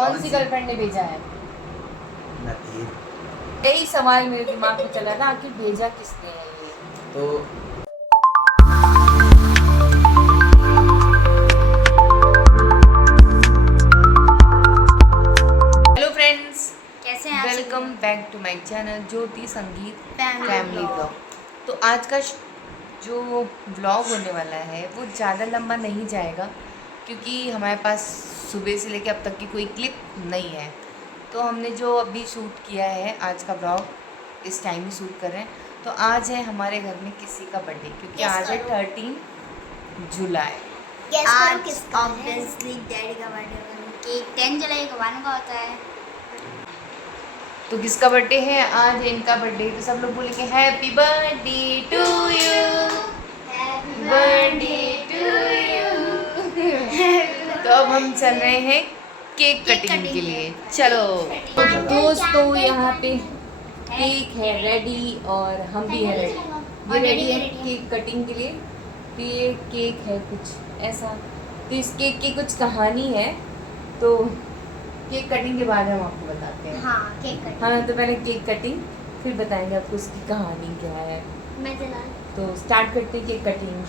कौन सी गर्लफ्रेंड ने भेजा है? यही सवाल मेरे दिमाग में चला था, आखिर भेजा किसने है ये? तो हेलो फ्रेंड्स, कैसे हैं आप? Welcome back to my channel Jyoti Sangeet family blog. तो आज का जो ब्लॉग होने वाला है वो ज़्यादा लंबा नहीं जाएगा, क्योंकि हमारे पास सुबह से लेकर अब तक की कोई क्लिप नहीं है। तो हमने जो अभी शूट किया है, आज का ब्लॉग इस टाइम ही शूट कर रहे हैं। तो आज है हमारे घर में किसी का बर्थडे, क्योंकि आज है 13 जुलाई। आज ऑब्वियसली डैडी का बर्थडे केक 10 जुलाई को वानू का होता है। तो किसका बर्थडे है? आज है इनका बर्थडे। तो सब लोग बोलेंगे happy birthday to you, happy birthday to you. तो अब हम चल रहे हैं केक कटिंग के लिए। चलो तो दोस्तों, यहाँ पे केक है रेडी और हम भी है रेडी। ये रेडी है केक कटिंग के लिए। तो ये केक है कुछ ऐसा। तो इस केक की कुछ कहानी है, तो केक कटिंग के बाद हम आपको बताते हैं। हाँ, केक कटिंग। हाँ, तो पहले केक कटिंग, फिर बताएंगे आपको उसकी कहानी क्या है। मैं चला। तो स्टार्ट करते हैं केक कटिंग।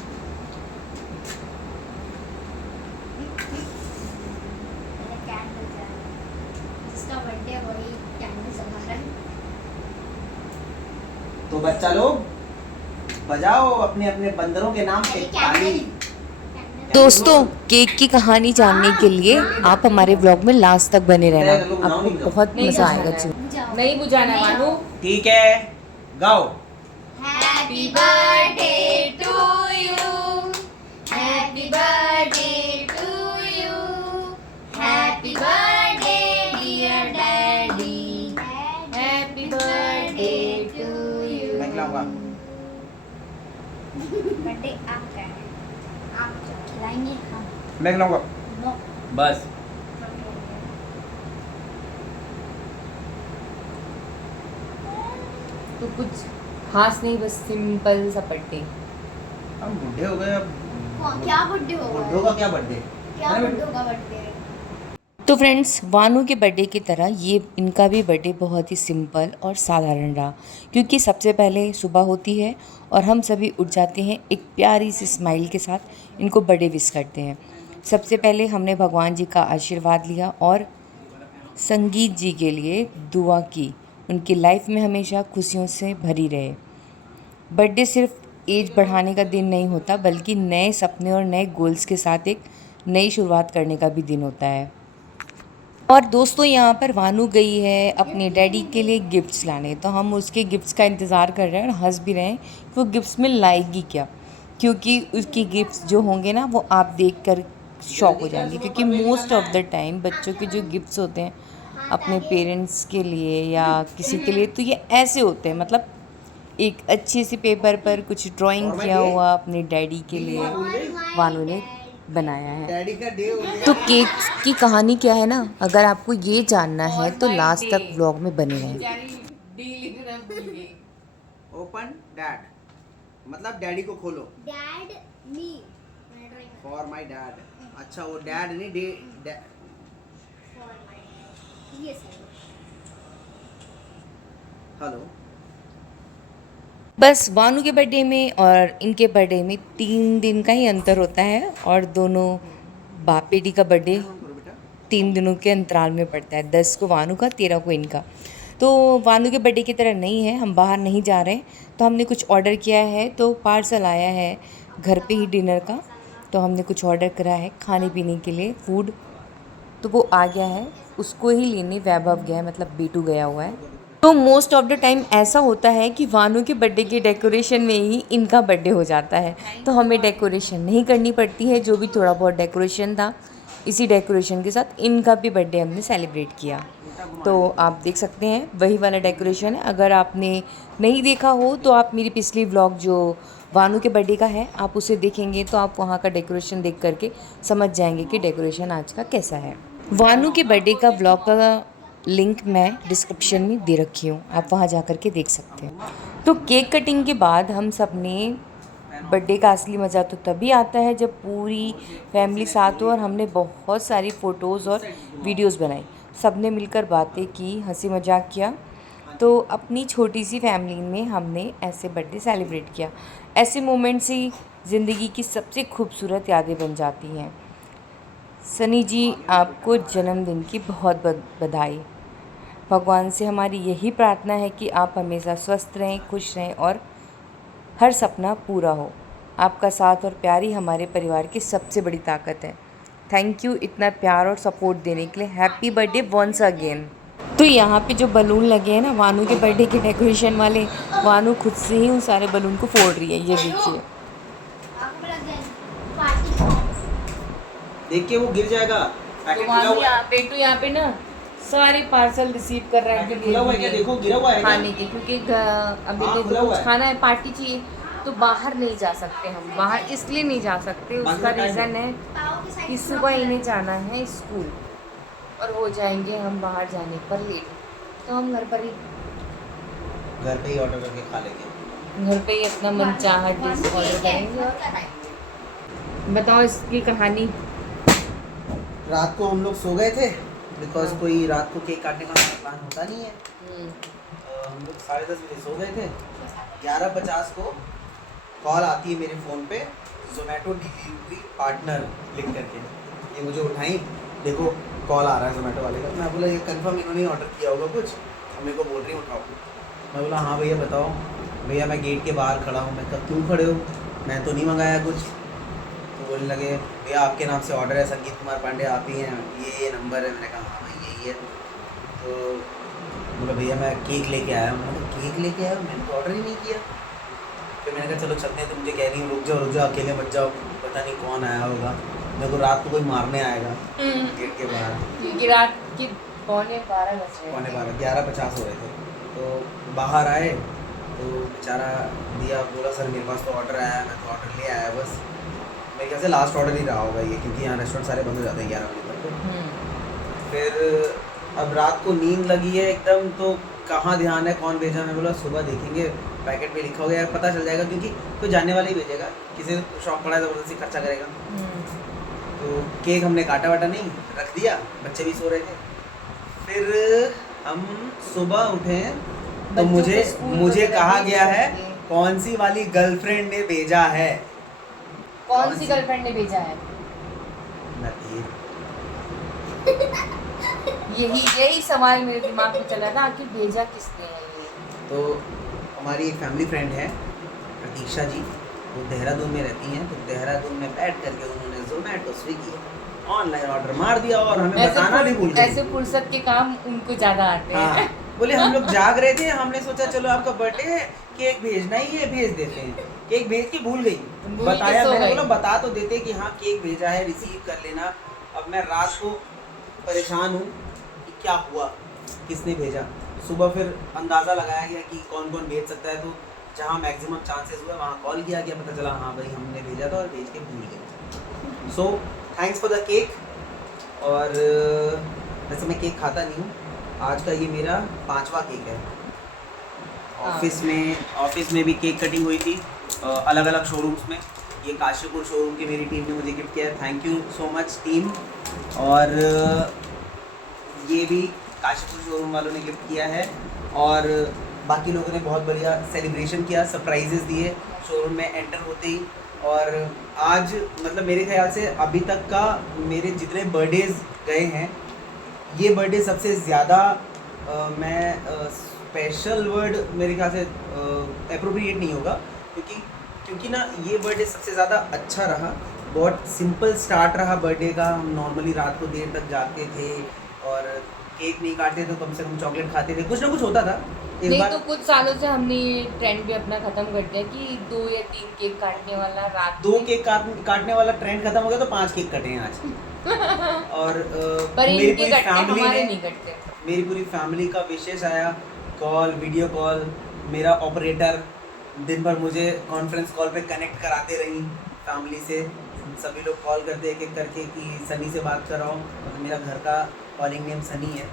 जिसका बर्थडे वही कैंडल जला रहा है। तो बच्चा लोग बजाओ अपने अपने बंदरों के नाम पे ताली। दोस्तों, केक की कहानी जानने के लिए आप हमारे ब्लॉग में लास्ट तक बने रहना, आपको बहुत मजा आएगा। नहीं बुझाना मानो। ठीक है, गाओ। Happy birthday to you, happy birthday to you, happy birthday dear daddy, happy birthday to you. मैं खिलाऊंगा। बर्थडे आपका है, आप जो खिलाएंगे हम। मैं खिलाऊंगा। नो। बस तो कुछ खास नहीं, बस सिंपल सा बर्थडे। हम बूढ़े हो गए अब। क्या बर्थडे होगा? बूढ़ों का क्या बर्थडे? क्या बर्थडे होगा? बर्थडे तो फ्रेंड्स, वानू के बर्थडे की तरह ये इनका भी बर्थडे बहुत ही सिंपल और साधारण रहा, क्योंकि सबसे पहले सुबह होती है और हम सभी उठ जाते हैं एक प्यारी सी स्माइल के साथ, इनको बर्थडे विश करते हैं। सबसे पहले हमने भगवान जी का आशीर्वाद लिया और संगीत जी के लिए दुआ की, उनकी लाइफ में हमेशा खुशियों से भरी रहे। बर्थडे सिर्फ एज बढ़ाने का दिन नहीं होता, बल्कि नए सपने और नए गोल्स के साथ एक नई शुरुआत करने का भी दिन होता है। और दोस्तों, यहाँ पर वानू गई है अपने डैडी के लिए गिफ्ट्स लाने। तो हम उसके गिफ्ट्स का इंतज़ार कर रहे हैं और हंस भी रहे हैं कि वो गिफ्ट्स में लाएगी क्या, क्योंकि उसकी गिफ्ट्स जो होंगे ना वो आप देख कर शॉक हो जाएंगे। क्योंकि मोस्ट ऑफ द टाइम बच्चों के जो गिफ्ट्स होते हैं अपने पेरेंट्स के लिए या किसी के लिए, तो ये ऐसे होते हैं, मतलब एक अच्छी सी पेपर पर कुछ ड्राइंग किया हुआ अपने डैडी के लिए वानू ने बनाया है। डैडी का डे हो गया। तो केक की कहानी क्या है ना, अगर आपको ये जानना है तो लास्ट तक व्लॉग में बने रहें। ओपन डैड, मतलब डैडी को खोलो। Dad me for my dad. अच्छा, वो डैड नहीं day for my yes. Hello. बस वानू के बर्थडे में और इनके बर्थडे में 3 दिन का ही अंतर होता है, और दोनों बाप बेटी का बर्थडे 3 दिनों के अंतराल में पड़ता है। 10 को वानू का, 13 को इनका। तो वानू के बर्थडे की तरह नहीं है, हम बाहर नहीं जा रहे हैं। तो हमने कुछ ऑर्डर किया है, तो पार्सल आया है घर पे ही डिनर का। तो हमने कुछ ऑर्डर करा है खाने पीने के लिए फूड, तो वो आ गया है। उसको ही लेने वैभव गया है, मतलब बेटू गया हुआ है। तो मोस्ट ऑफ द टाइम ऐसा होता है कि वानू के बर्थडे के डेकोरेशन में ही इनका बर्थडे हो जाता है, तो हमें डेकोरेशन नहीं करनी पड़ती है। जो भी थोड़ा बहुत डेकोरेशन था, इसी डेकोरेशन के साथ इनका भी बर्थडे हमने सेलिब्रेट किया। तो आप देख सकते हैं वही वाला डेकोरेशन है। अगर आपने नहीं देखा हो तो आप मेरी पिछली व्लॉग जो वानू के बर्थडे का है, आप उसे देखेंगे तो आप वहाँ का डेकोरेशन देख करके समझ जाएंगे कि डेकोरेशन आज का कैसा है। वानू के बर्थडे का व्लॉग का लिंक मैं डिस्क्रिप्शन में दे रखी हूँ, आप वहाँ जा कर के देख सकते हैं। तो केक कटिंग के बाद हम सब ने बर्थडे का असली मज़ा तो तभी आता है जब पूरी फैमिली साथ हो, और हमने बहुत सारी फ़ोटोज़ और वीडियोस बनाई। सबने मिलकर बातें की, हंसी मजाक किया। तो अपनी छोटी सी फैमिली में हमने ऐसे बर्थडे सेलिब्रेट किया। ऐसे मोमेंट्स ही ज़िंदगी की सबसे खूबसूरत यादें बन जाती हैं। सनी जी, आपको जन्मदिन की बहुत बधाई। भगवान से हमारी यही प्रार्थना है कि आप हमेशा स्वस्थ रहें, खुश रहें और हर सपना पूरा हो। आपका साथ और प्यार ही हमारे परिवार की सबसे बड़ी ताकत है। थैंक यू इतना प्यार और सपोर्ट देने के लिए। Happy birthday once again. तो यहाँ पे जो बलून लगे हैं ना वानू के बर्थडे के डेकोरेशन वाले, वानू खुद से ही उन सारे बलून को फोड़ रही है, ये देखिए। आपको लग गया पार्टी। देख के वो गिर जाएगा। पैकेट खुला हुआ है। पेटू यहाँ पे ना सारे पार्सल रिसीव कर रहा है पैकेट खुला हुआ है क्या? देखो गिरा हुआ है क्या? खाने के, क्योंकि अभी हाँ, तो खुला हुआ कुछ है। खाना है, पार्टी चाहिए, तो बाहर नहीं जा सकते हम। बाहर इसलिए नहीं जा सकते, उसका बाकी टाइम रीज़न है पाव की साइड कि सुबह इन्हें जाना है स्कूल और हो जाएंगे हम बाहर जाने पर लेट। तो हम घर पर ही घर पे ही ऑर्डर करके खा लेंगे। घर पे ही अपना मनचाहा डिश ऑर्डर करेंगे और खाएंगे। बताओ इसकी कहानी। रात को हम लोग सो गए थे बिकॉज कोई रात को केक काटने का हमारा प्लान होता नहीं है। हम लोग 10:30 बजे सो गए थे। 11:50 को कॉल आती है मेरे फ़ोन पे, जोमेटो डिलीवरी पार्टनर लिख करके। ये मुझे उठाई, देखो कॉल आ रहा है जोमेटो वाले का। मैं बोला ये कंफर्म इन्होंने ऑर्डर किया होगा कुछ, अब मेरे को बोल रही उठाओ। मैं बोला हाँ भैया बताओ। भैया मैं गेट के बाहर खड़ा हूँ। मैं कब क्यों खड़े हो, मैं तो नहीं मंगाया कुछ। तो बोलने लगे भैया आपके नाम से ऑर्डर है, संगीत कुमार पांडे आप ही हैं, ये नंबर है। मैंने कहा हाँ भाई यही है। तो बोला भैया मैं केक लेके आया हूँ। मैंने कहा केक लेके आया हूँ, मैंने तो ऑर्डर ही नहीं किया। फिर मैंने कहा चलो चलते हैं। तो मुझे कह रही हूँ रुक जाओ अकेले मत जाओ, पता नहीं कौन आया होगा, मेरे को रात को कोई मारने आएगा गेट के बाहर। क्योंकि रात के 11:15 बज रहे पौने थे। 12, 11:50 हो रहे थे। तो बाहर आए तो बेचारा दिया, बोला सर मेरे पास तो ऑर्डर आया है। मैं तो ऑर्डर ले आया बस। मेरे ख्याल से लास्ट ऑर्डर ही रहा होगा ये, क्योंकि यहाँ रेस्टोरेंट सारे बंद हो जाते हैं 11 बजे तक। तो फिर अब रात को नींद लगी है एकदम, तो कहाँ ध्यान है कौन भेजा। मैं बोला सुबह देखेंगे, पैकेट पे लिखा हो गया पता चल जाएगा, क्योंकि कोई जाने वाला ही भेजेगा, किसी को शौक पड़ा है ज़बरदस्ती खर्चा करेगा। तो केक हमने काटा वाटा नहीं, रख दिया, बच्चे भी सो रहे थे। फिर हम सुबह उठे तो बच्चों मुझे को स्कूल मुझे वगैरह कहा भेज गया है सकते। कौन सी वाली गर्लफ्रेंड ने भेजा है। कौन सी गर्लफ्रेंड ने भेजा है? नतीर। यही सवाल मेरे दिमाग में चला था, आखिर भेजा किसने है ये। तो हमारी एक फैमिली फ्रेंड है प्रतीक्षा जी, वो देहरादून में रहती हैं। तो देहरादून में बैठ करके उन्होंने जोमेटो स्विगी ऑनलाइन ऑर्डर मार दिया और हमें बताना भी भूल ऐसे गई। फुर्सत के काम उनको ज़्यादा आते हैं। हाँ, बोले हम लोग जाग रहे थे, हमने सोचा चलो आपका बर्थडे है, केक भेजना ही है, भेज देते हैं। केक भेज के भूल गई, भूल के बताया सो मैंने, गई। बोला बता तो देते कि हाँ केक भेजा है, रिसीव कर लेना। अब मैं रात को परेशान हूँ कि क्या हुआ, किसने भेजा। सुबह फिर अंदाज़ा लगाया गया कि कौन कौन भेज सकता है। तो जहाँ मैक्सिमम चांसेस हुए वहाँ कॉल किया गया, पता चला हाँ भाई हमने भेजा था और भेज के भूल गए। So thanks for the cake. और वैसे मैं केक खाता नहीं हूँ, आज का ये मेरा 5वां केक है। ऑफिस में भी केक कटिंग हुई थी अलग अलग शोरूम्स में। ये काशीपुर शोरूम की मेरी टीम ने मुझे गिफ्ट किया है, thank you so much team. और ये भी काशीपुर शोरूम वालों ने गिफ्ट किया है। और बाकी लोगों ने बहुत बढ़िया सेलिब्रेशन किया, सरप्राइजेस दिए शोरूम में एंटर होते ही। और आज मतलब मेरे ख्याल से अभी तक का मेरे जितने बर्थडेज गए हैं, ये बर्थडे सबसे ज़्यादा मैं स्पेशल वर्ड मेरे ख्याल से एप्रोप्रिएट नहीं होगा, क्योंकि ना ये बर्थडे सबसे ज़्यादा अच्छा रहा। बहुत सिंपल स्टार्ट रहा बर्थडे का। हम नॉर्मली रात को देर तक जागते थे और केक नहीं काटते तो कम से कम चॉकलेट खाते थे, कुछ ना कुछ होता था। इस नहीं बार तो कुछ सालों से हमने ये ट्रेंड भी अपना खत्म कर दिया कि 2 या 3 केक काटने वाला रात 2 केक काटने वाला ट्रेंड खत्म हो गया, तो 5 केक कटे हैं आज। और पर मेरी इनके पूरी कटते फैमिली हमारे ने, नहीं कटते। मेरी पूरी फैमिली का विशेष आया, कॉल, वीडियो कॉल। मेरा ऑपरेटर दिन भर मुझे कॉन्फ्रेंस कॉल पे कनेक्ट कराते रही फैमिली से। सभी लोग कॉल करते एक एक करके कि सनी से बात कराओ। मतलब मेरा घर का कॉलिंग नेम सनी है।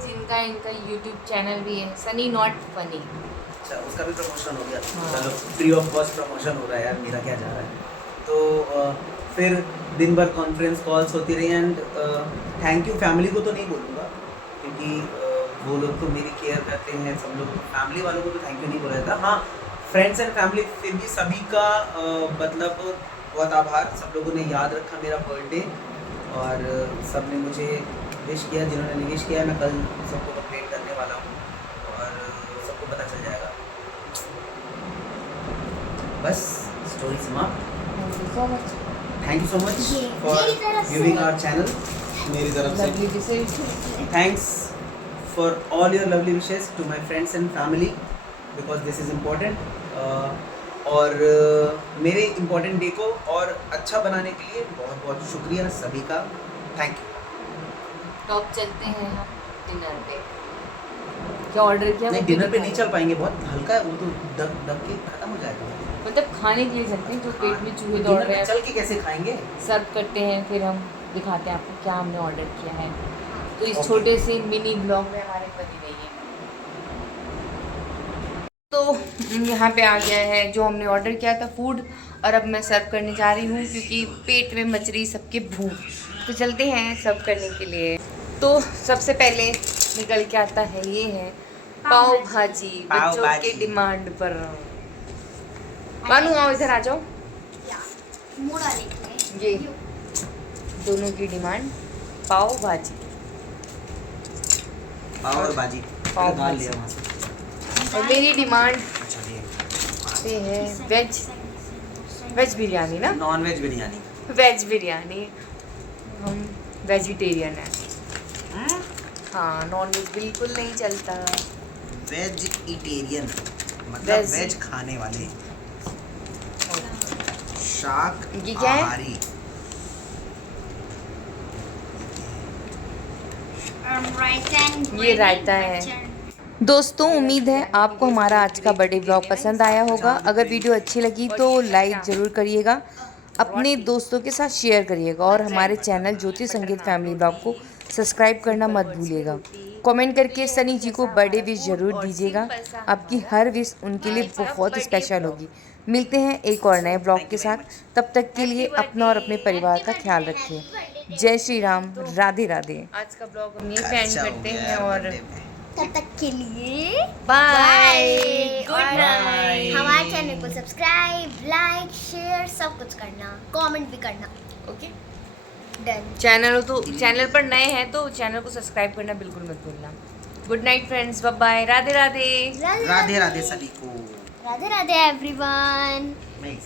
जिनका इनका YouTube चैनल भी है, सनी नॉट फनी। अच्छा, उसका भी प्रमोशन हो गया। हाँ। चलो फ्री ऑफ कॉस्ट प्रमोशन हो रहा है यार, मेरा क्या जा रहा है। तो फिर दिन भर कॉन्फ्रेंस कॉल्स होती रही। एंड थैंक यू फैमिली को तो नहीं बोलूँगा, क्योंकि वो लोग तो मेरी केयर करते हैं। सब लोग फैमिली वालों को तो थैंक यू नहीं बोला जाता, हाँ फ्रेंड्स एंड फैमिली फिर भी सभी का मतलब बहुत आभार। सब लोगों ने याद रखा मेरा बर्थडे और सब ने मुझे विश किया, जिन्होंने नहीं विश किया मैं कल सबको कंप्लेंट करने वाला हूँ और सबको पता चल जाएगा। बस स्टोरी समाप्त। Thank you so much for मेरी तरफ से। Viewing our channel. मेरी तरफ से thanks for all your lovely wishes to my friends and family because this is important. और मेरे इम्पोर्टेंट डे को और अच्छा बनाने के लिए बहुत बहुत शुक्रिया सभी का। Thank you. तो अब चलते हैं हम डिनर पे। क्या ऑर्डर किया? नहीं वो डिनर पे दिखाएं। नहीं चल पाएंगे, बहुत हल्का है वो तो, दब दब के खत्म हो जाएगा। मतलब खाने के लिए चलते हैं, जो पेट में चूहे दौड़ डिनर रहे पे हैं चल के कैसे खाएंगे? सर्व करते हैं, फिर हम दिखाते हैं आपको क्या हमने ऑर्डर किया है। तो इस Okay. छोटे से मिनी ब्लॉग में हमारे बनी रही है। तो यहाँ पे आ गया है जो हमने ऑर्डर किया था फूड, और अब मैं सर्व करने जा रही हूँ क्योंकि पेट में मच रही सबके भूख। तो चलते हैं सर्व करने के लिए। तो सबसे पहले निकल के आता है, ये है पाव भाजी, पाव बच्चों भाजी। के डिमांड पर। मानू आओ इधर आ जाओ। मूड़ा लेके ये दोनों की डिमांड पाव भाजी पाव और भाजी पाव निकाल भाजी। लिया वहाँ से। और मेरी डिमांड अच्छा ये है वेज बिरयानी ना, non veg biryani. Veg biryani. हम वेजिटेरियन हैं। हाँ, नॉन वेज बिल्कुल नहीं चलता। वेजिटेरियन मतलब Veg- वेज खाने वाले, शाक ये क्या है? आहारी। ये रायता है। दोस्तों उम्मीद है आपको हमारा आज का बर्थडे ब्लॉग पसंद आया होगा। अगर वीडियो अच्छी लगी तो लाइक ज़रूर करिएगा, अपने दोस्तों के साथ शेयर करिएगा और हमारे channel Jyoti Sangeet family blog को सब्सक्राइब करना मत भूलिएगा। कमेंट करके सनी जी को बर्थडे विश ज़रूर दीजिएगा, आपकी हर विश उनके लिए बहुत स्पेशल होगी। मिलते हैं एक और नए ब्लॉग के साथ, तब तक के लिए अपना और अपने परिवार का ख्याल रखिए। जय श्री राम, राधे राधे। आज का ब्लॉग हम यहीं पे एंड करते हैं और तब तक के लिए bye, good good night. Night. हमारे चैनल को सब्सक्राइब, लाइक, शेयर सब कुछ करना, कमेंट भी करना। Okay, done. चैनल पर नए हैं तो चैनल को सब्सक्राइब करना बिल्कुल मत भूलना। Good night friends, bye bye, Radhe Radhe. Radhe Radhe सभी को। राधे राधे एवरीवन। मैं